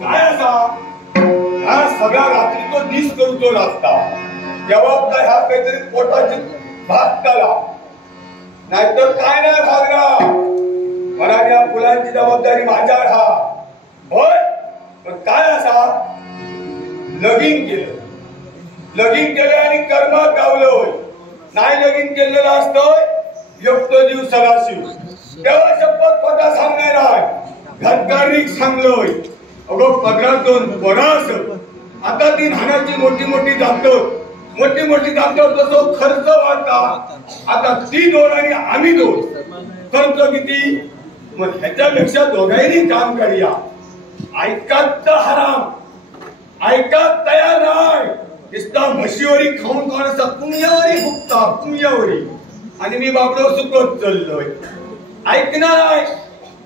काय असा ह्या सगळ्या रात्रीचो दिस करूचो लागता जबाबदार ह्या काहीतरी पोटाची भागताला नाहीतर काय नाही भागला मला या फुलांची जबाबदारी माझ्यावर हा होय पण काय असा लगीन केलं आणि कर्मात गावलं होय नाही लगीन केलेलं असतं एकटो जीव सदाशिव तेव्हा शपथ खोटा सांगणार नाही घरकारीक सांगलोय अगो 15-2 बरास आता ती धानाची मोठी जामतो तसं खर्च वाढता आता ती 2 आणि आम्ही 2 खर्च किती मग ह्याच्यापेक्षा दोघांनी काम करूया ऐकात हराम ऐकात तयार नाही नुसता म्हशीवरी खाऊन असा पुण्यावरी फुकता पुण्यावरी आणि मी बाबडो सुकत चाललोय ऐकणार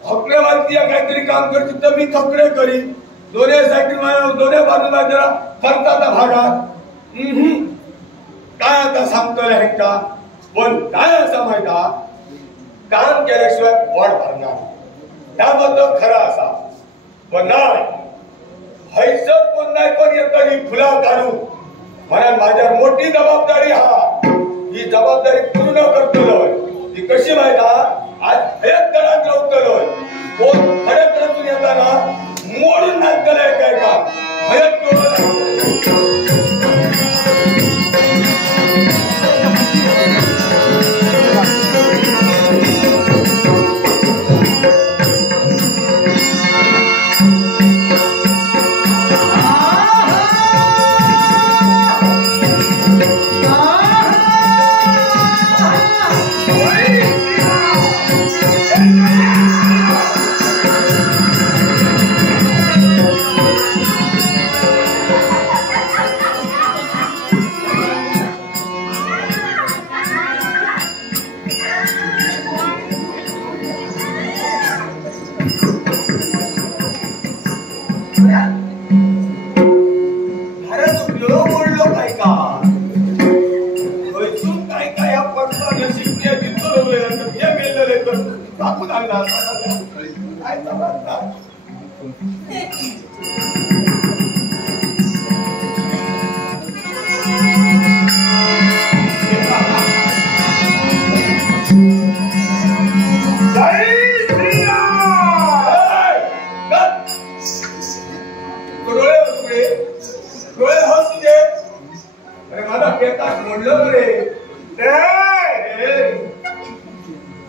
हकडेवादी काहीतरी काम करतो तर मी थकडे करीन दोन्ही साईड दोन्ही बाजूला जरा खर्चाचा भागात काय आता सांगतोय ह्यांका पण काय असं माहिता काम केल्याशिवाय वाढ भरणार त्याबद्दल खरा असा पण नाही हैसत पण नाही पण येतं ही फुला काढू म्हणून माझ्या मोठी जबाबदारी ही जबाबदारी पूर्ण करतोय ती कशी माहिता आज एक तळात लावतोय कोण खऱ्या तळातून येताना मोडून नाचतलंय काय का भयत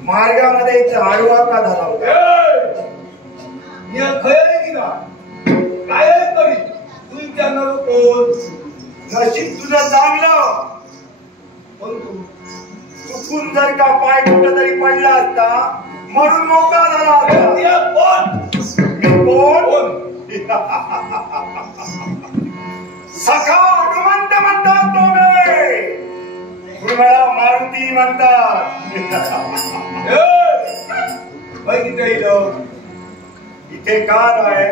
मार्गामध्ये आडवा का झाला होता काय करी तू विचारणार कोण नशीब तुझं चांगलं पण चुकून जर का पाय कुठं तरी पडला असता म्हणून मोकळा झाला कोण सखा हनुमंत म्हणतात तुम्ही मला मारुती म्हणतात इथे का आहे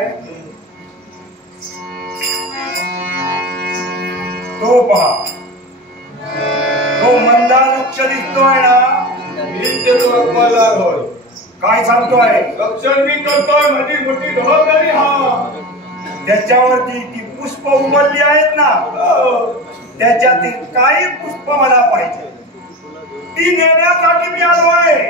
तो पहा तो मंदार वृक्ष दिसतोय ना काय सांगतोय रक्षण मी करतोय माझी मोठी जबाबदारी त्याच्यावरती ती पुष्प उमलली आहेत ना त्याच्यातील काही पुष्प मला पाहिजे ती नेण्यासाठी मी आलो आहे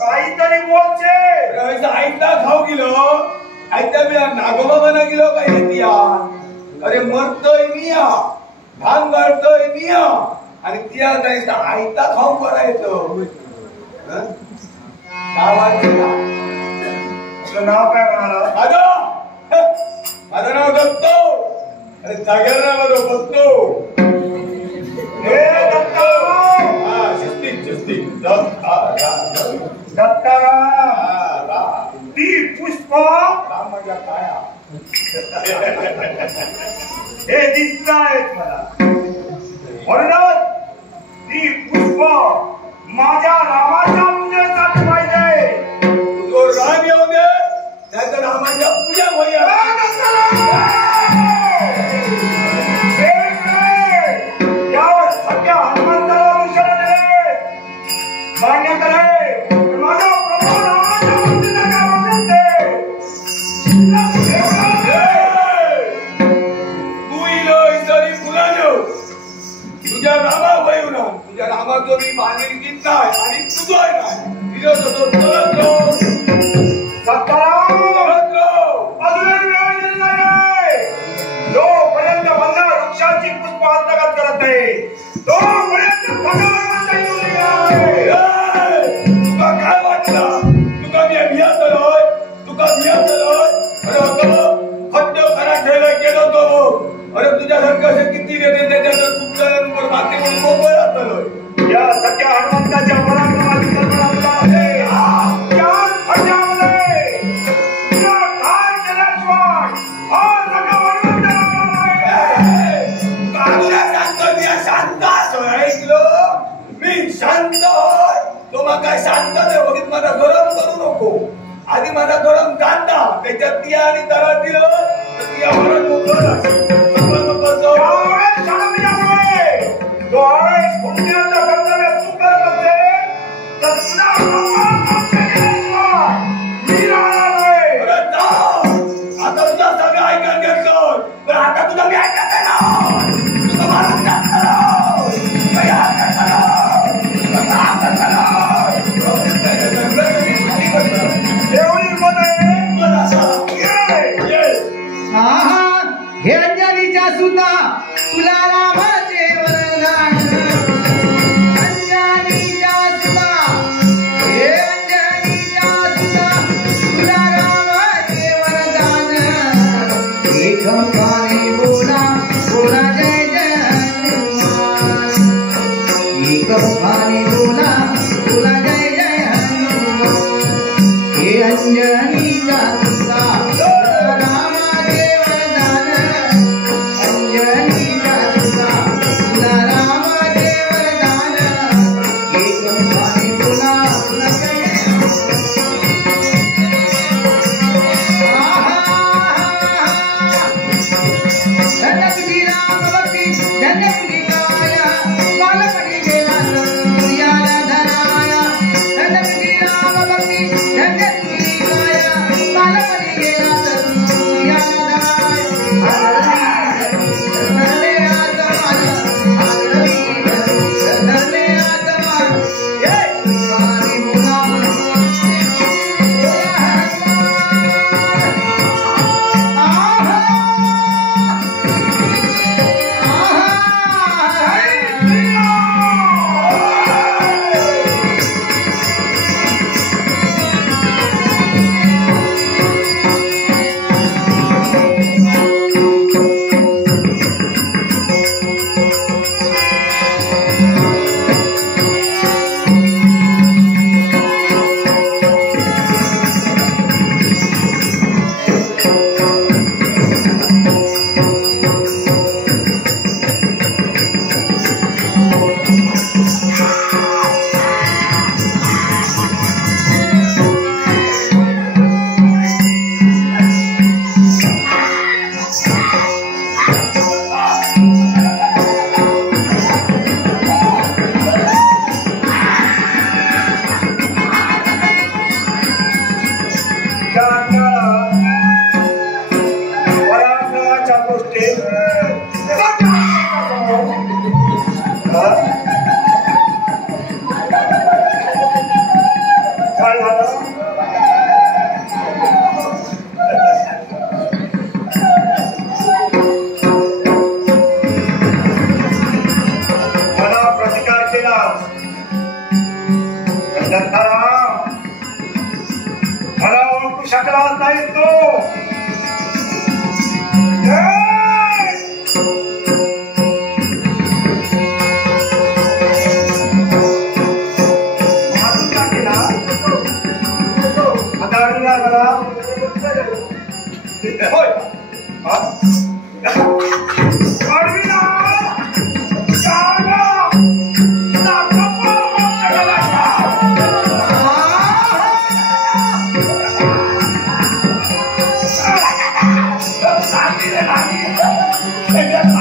काहीतरी बोलचे ऐकता खाऊ गेलो ऐकता मी नागोबा बना गेलो काय दिया अरे मरतोय मिया भांग गाळतोय मिया आणि तिया जायचं आयता खाऊ करायचं नाव काय म्हणाला माझं नाव दत्तो अरे जागेला नाव बघतो हे दत्ता ती पुष्प माझ्या पाया हे दिसत आहेत मला म्हणूनच ती पुष्प माझ्या रामाच्या पूजेसाठी पाहिजे तो राम फिरत होतो चलत राहो चलत राहो अजूनही वेळ गेली नाही जोपर्यंत बंदा वृक्षाची पुष्प हस्तगत करत नाही तोपर्यंत तुका काय वाटलं तुका मी भियातलोय तुका भियातलोय अरे खड्ड खरा ठेवला केलो तो अरे तुझ्यासारखं असे किती नेते त्याच्यात खूप जणांवर माती म्हणून मोकळ जातलोय या सगळ्या हनुमंताच्या पराक्रमाची कल्पना तुला आहे त्या खड्ड्यामध्ये तुला ठार केल्याशिवाय हा सगळा हनुमंत बाजूला सांगतो मी शांत असो ऐकलो मी शांत तो मग काय शांत नाही बघित माझा गरम करू नको आधी माझा गरम कांदा त्याच्यात तिया आणि दरा दिलं तर तिया भरत मोकळ तो आहे पुण्याचं कर्तव्य तू करत असते तर तुला मी राहणार नाही आता तुझा सगळं ऐकत घेतलं पण आता तुझा मी ऐकत आहे ना तुझं मला हे अंजलीच्या सुद्धा तुला रामाचे वरदान अंजलीच्या सुद्धा हे अंजलीच्या सुद्धा तुला रामाचे वरदान एक पाणी बोला बोला जय जय हनुमान एक पाणी बोला बोला जय जय हनुमान हे अंजलीच्या सुद्धा Hey,